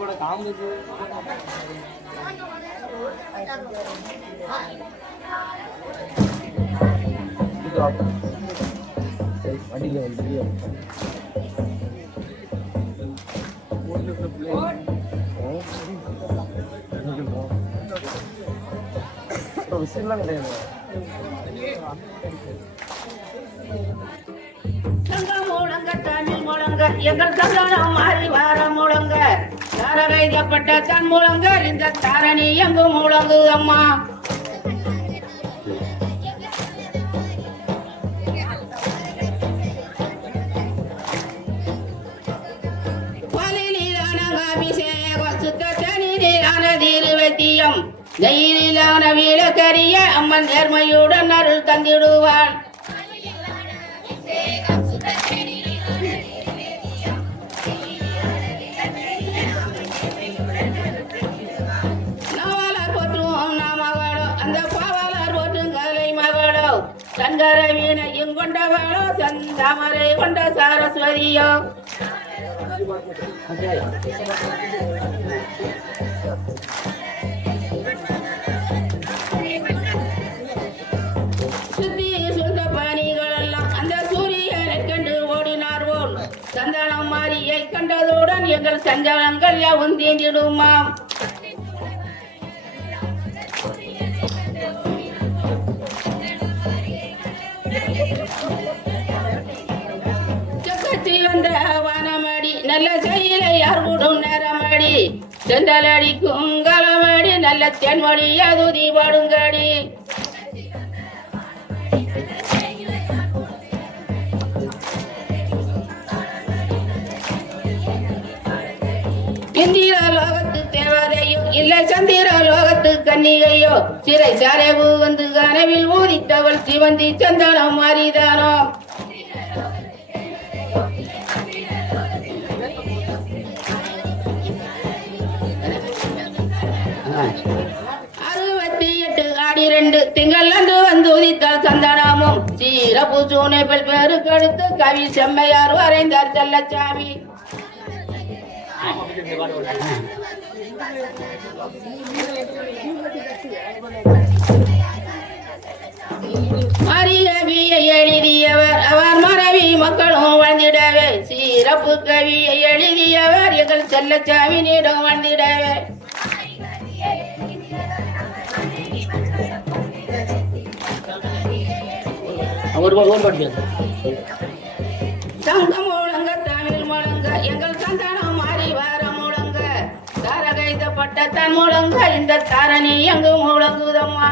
கூட காமிச்சு வண்டியில் வந்து விசிலாம் கிடையாது. எங்கள் சந்தானம் மாறி வார முழங்க தாரகைப்பட்ட தன் முழங்க இந்த தாரணி எங்கும் முழங்கு அம்மா. அபிஷேகம் சுத்த தனியிலான தீர்வத்தியம் ஜெயிலான வீழக்கரிய அம்மன் நேர்மையுடன் அருள் தந்திடுவான். சங்கர வீணையும் கொண்டவளோ சந்தாமரை கொண்ட சாரஸ்வதியோ சுத்தி சுந்த பணிகள் எல்லாம் அந்த சூரியனை கண்டு ஓடினார் போல் சந்தனம் மாரியை கண்டதுடன் எங்கள் சஞ்சலங்கள் யாவும் தீண்டிடுமாம். வந்த வனமடி நல்ல செயலை யார் கூடும் நேரமடி சென்றலடி குங்கலமடி நல்ல தென்மொழி அதுதி பாடுங்கடி. இந்திர லோகத்து தேவதையோ இல்லை சந்திர லோகத்து கன்னிகையோ சிறை சாரவு வந்து கனவில் ஊதித்தவள் சிவந்தி சந்தனம் மாறிதானோ. திங்கள் அன்று வந்து உதித்தால் சந்தனமும் சீரப்பு சூனைப்பல் பெருக்கெடுத்து கவி செம்மையார் வரைந்தார் செல்லச்சாமி. மறிகவியை எழுதியவர் அவர் மனைவி மக்களும் வாழ்ந்திடவே சீரப்பு கவியை எழுதியவர் எங்கள் செல்லச்சாமி நீடம் வாழ்ந்திடவே. சங்கம் முழங்க தமிழ் முழங்க எங்கள் சந்தானம் மாறி வார முழங்க தாரகைப்பட்ட தன் முழங்க இந்த தாரணி எங்கு முழங்குதம்மா.